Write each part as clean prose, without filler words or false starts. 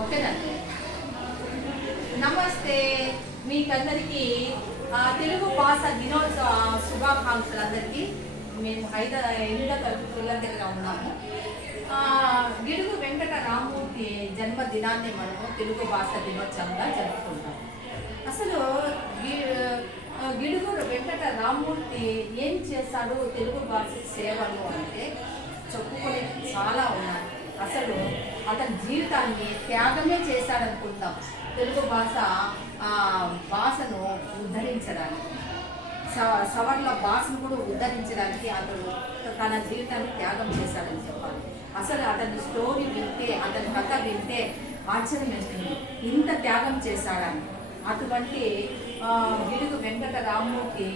ఓకేనండి. నమస్తే, మీకందరికీ తెలుగు భాష దినోత్సవ శుభాకాంక్షలు. అందరికీ మేము 8వ తరగతి పిల్లలుగా ఉన్నాము. గిడుగు వెంకట రామమూర్తి జన్మదినాన్ని మనము తెలుగు భాష దినోత్సవంగా జరుపుకుంటాం. అసలు గిడుగు వెంకట రామమూర్తి ఏం చేశాడు తెలుగు భాష సేవలు అంటే చెప్పుకొని చాలా ఉన్నాయి. అసలు అతని జీవితాన్ని త్యాగమే చేశాడనుకుంటాం తెలుగు భాషను ఉద్ధరించడానికి, సవర్ల భాషను కూడా ఉద్ధరించడానికి అతను తన జీవితాన్ని త్యాగం చేశాడని చెప్పాలి. అసలు అతని స్టోరీ వింటే, అతని కథ వింటే ఆశ్చర్యం వేస్తుంది, ఇంత త్యాగం చేశాడని. అటువంటి గిడుగు వెంకట రామమూర్తి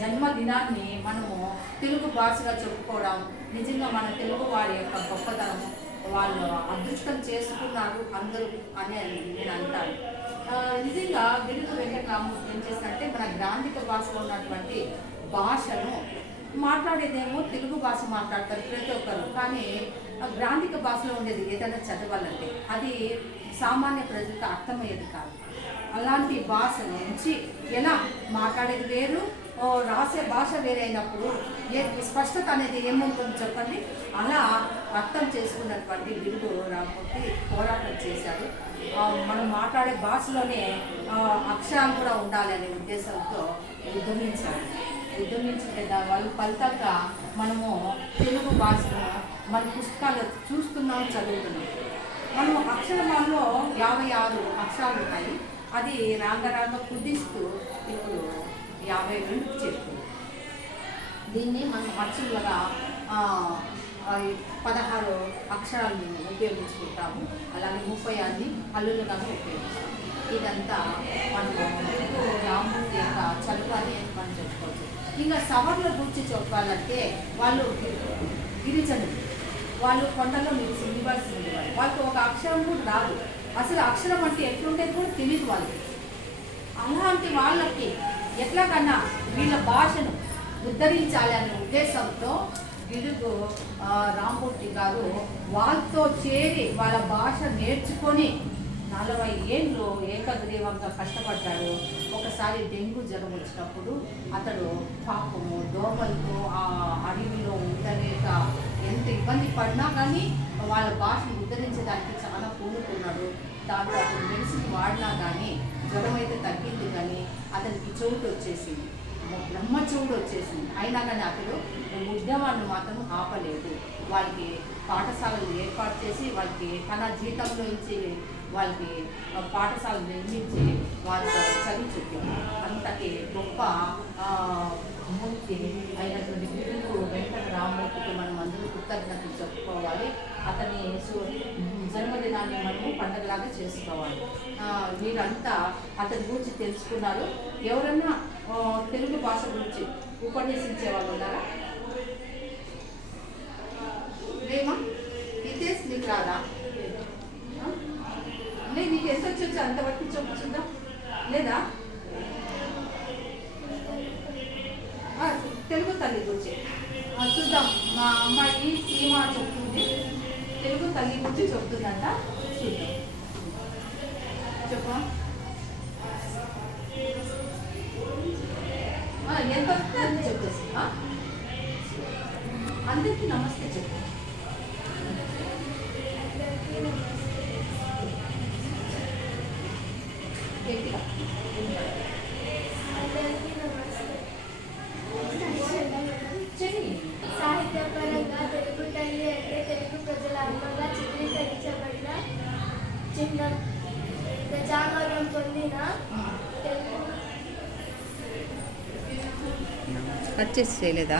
జన్మదినాన్ని మనము తెలుగు భాషగా చెప్పుకోవడం నిజంగా మన తెలుగు వారి యొక్క గొప్పతనము. వాళ్ళు అదృష్టం చేసుకున్నారు అందరూ అని నేను అంటాను. నిజంగా గిడుగు వెంకట రామమూర్తి ఏం చేస్తారంటే మన గ్రాంధిక భాషలో ఉన్నటువంటి భాషను మాట్లాడేదేమో తెలుగు భాష మాట్లాడతారు ప్రతి ఒక్కరు, కానీ గ్రాంధిక భాషలో ఉండేది ఏదైనా చదవాలంటే అది సామాన్య ప్రజలకు అర్థమయ్యేది కాదు. అలాంటి భాష నుంచి ఎలా మాట్లాడేది వేరు, రాసే భాష వేరే అయినప్పుడు స్పష్టత అనేది ఏముంటుందో చెప్పండి. అలా అర్థం చేసుకున్నటువంటి గిడుగు రామమూర్తి పోరాటం చేశారు. మనం మాట్లాడే భాషలోనే అక్షరాలు కూడా ఉండాలి అనే ఉద్దేశంతో ఉద్యమించిన వాళ్ళు ఫలితంగా మనము తెలుగు భాషను మన పుస్తకాలు చూస్తున్నాం, చదువుతున్నాం. మనము అక్షరమాలలో 56 అక్షరాలు ఉన్నాయి. అది రాంగ కుదిస్తూ ఇప్పుడు 52 చెప్తుంది. దీన్ని మనం అక్షరాలుగా 16 అక్షరాలను ఉపయోగించుకుంటాము. అలాగే 36ని హల్లులుగా ఉపయోగిస్తాము. ఇదంతా మనము రామమూర్తి యొక్క చదువుని మనం చెప్పుకోవచ్చు. ఇంకా సవర్ల గురించి చెప్పాలంటే వాళ్ళు గిరిజనులు, వాళ్ళు కొండలో నివాసం ఉండేవాళ్ళు. వాళ్ళకి ఒక అక్షరం కూడా రాదు. అసలు అక్షరం అంటే ఎట్లుంటేది కూడా తెలియదు వాళ్ళకి. అలాంటి వాళ్ళకి ఎట్లాగన్నా వీళ్ళ భాషను ఉద్ధరించాలి అనే ఉద్దేశంతో గిడుగు రామమూర్తి గారు వాళ్ళతో చేరి వాళ్ళ భాష నేర్చుకొని 40 ఏళ్ళు ఏకగ్రీవంగా కష్టపడ్డాడు. ఒకసారి డెంగ్యూ జ్వరం వచ్చినప్పుడు అతడు పాపము దోమలతో ఆ అడవిలో ఉండలేక ఎంత ఇబ్బంది పడినా కానీ వాళ్ళ భాషను ఉద్ధరించడానికి చాలా పూనుకున్నాడు. దాంతో అతను మెడిసిన్ వాడినా కానీ జ్వరం అయితే తగ్గింది, కానీ అతనికి చెవుడు వచ్చేసింది, బ్రహ్మ చెవుడు వచ్చేసింది. అయినా కానీ అతడు ఉద్యమాన్ని మాత్రం ఆపలేదు. వాళ్ళకి పాఠశాలలు ఏర్పాటు చేసి వాళ్ళకి తన జీతంలో ఇచ్చి వాళ్ళకి పాఠశాలలు నిర్మించి వాళ్ళతో చదివి చెప్పింది. అంతటి గొప్ప మూర్తి అయినటువంటి గిడుగు వెంకట రామమూర్తికి మనం అందరూ కృతజ్ఞతలు చెప్పుకోవాలి. అతని జన్మదినాన్ని మనము పండుగలాగా చేసుకోవాలి. మీరంతా అతని గురించి తెలుసుకున్నారు. ఎవరన్నా తెలుగు భాష గురించి ఉపన్యసించే వాళ్ళు ఉన్నారా? లేమా? ఇదేస్ నీకు రాదా? లేదు, నీకు ఎంత వచ్చొచ్చు అంతవరకు చూద్దాం. లేదా తెలుగు తల్లి గురించి చూద్దాం. మా అమ్మాయి సీమ చెప్తుంది, తెలుగు తల్లి గురించి చెప్తుందంట. చూద్దాం, చెప్పా. ఎంత వస్తే అది చెప్పేసి అందరికీ నమస్తే చెప్పు. సాహిత్యపరంగా తెలుగు తల్లి అంటే తెలుగు ప్రజల ఆత్మగా చిత్రీకరించబడిన చిహ్నం. ప్రజాగౌరవం పొందిన తెలుగు పర్చేస్ చేయలేదా?